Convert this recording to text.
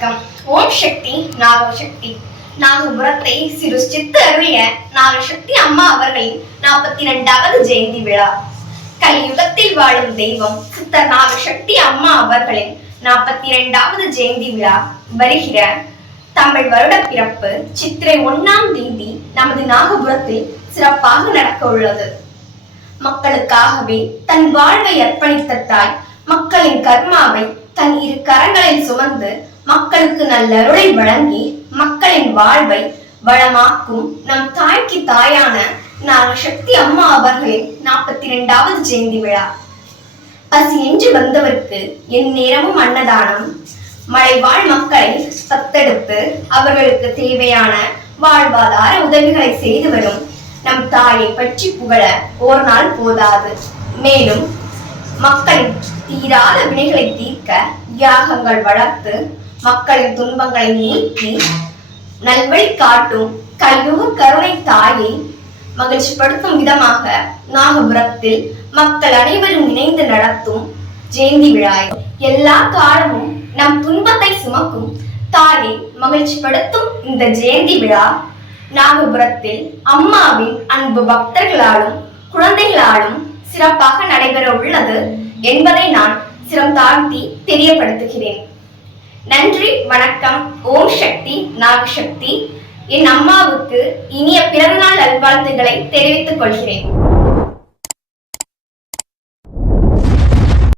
வணக்கம். ஓம் சக்தி நாகசக்தி. நாகபுரத்தை சிறு சித்து அருளிய நாகசக்தி அம்மா அவர்களின் 42வது ஜெயந்தி விழா. கலியுகத்தில் வாழும் தெய்வம் சித்தர் நாகசக்தி அம்மா அவர்களின் 42வது ஜெயந்தி விழா வருகிற தமிழ் வருட பிறப்பு சித்திரை 1ஆம் தேதி நமது நாகபுரத்தில் சிறப்பாக நடக்க உள்ளது. மக்களுக்காகவே தன் வாழ்வை அர்ப்பணித்த தாய் மக்களின் கர்மாவை தன் இரு கரங்களில் சுமந்து மக்களுக்கு நல்லருளை வழங்கி மக்களின் வாழ்வை வளமாக்கும் நம் தாய்க்கு தாயான நாகசக்தி அம்மா அவர்களின் 42வது ஜெயந்தி விழா. பசி என்று வந்தவருக்கு என் நேரமும் அன்னதானம். மலைவாழ் மக்களை தத்தெடுத்து அவர்களுக்கு தேவையான வாழ்வாதார உதவிகளை செய்து வரும் நம் தாயை பற்றி புகழ ஒரு நாள் போதாது. மேலும் மக்களின் தீராத வினைகளை தீர்க்க யாகங்கள் வளர்த்து மக்களின் துன்பங்களை நீக்கி நல்வழி காட்டும் கலியுக கருணை தாயை மகிழ்ச்சிப்படுத்தும் விதமாக நாகபுரத்தில் மக்கள் அனைவரும் இணைந்து நடத்தும் ஜெயந்தி விழா. எல்லா காலமும் நம் துன்பத்தை சுமக்கும் தாயை மகிழ்ச்சிப்படுத்தும் இந்த ஜெயந்தி விழா நாகபுரத்தில் அம்மாவின் அன்பு பக்தர்களாலும் குழந்தைகளாலும் சிறப்பாக நடைபெற உள்ளது என்பதை நான் சிரம் தாழ்த்தி தெரியப்படுத்துகிறேன். நன்றி, வணக்கம். ஓம் சக்தி நாகசக்தி. என் அம்மாவுக்கு இனிய பிறந்தநாள் நல்வாழ்த்துக்களை தெரிவித்துக் கொள்கிறேன்.